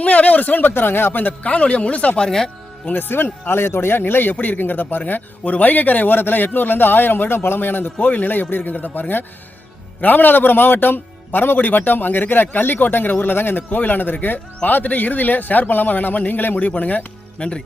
உண்மையாவே ஒரு சிவன் பக்தராங்க. அப்ப இந்த காணொலியை முழுசா பாருங்க. உங்க சிவன் ஆலயத்தோடைய நிலை எப்படி இருக்குங்கிறத பாருங்க. ஒரு வைகை கரை ஓரத்துல 800ல இருந்து 1000 வருடம் பழமையான இந்த கோவில் நிலை எப்படி இருக்குங்கிறத பாருங்க. ராமநாதபுரம் மாவட்டம் பரமக்குடி வட்டம் அங்க இருக்கிற கள்ளிக்கோட்டைங்கிற ஊர்ல தாங்க இந்த கோவிலானது இருக்கு. பார்த்துட்டு இறுதியில ஷேர் பண்ணலாமா வேணாமா நீங்களே முடிவு பண்ணுங்க. நன்றி.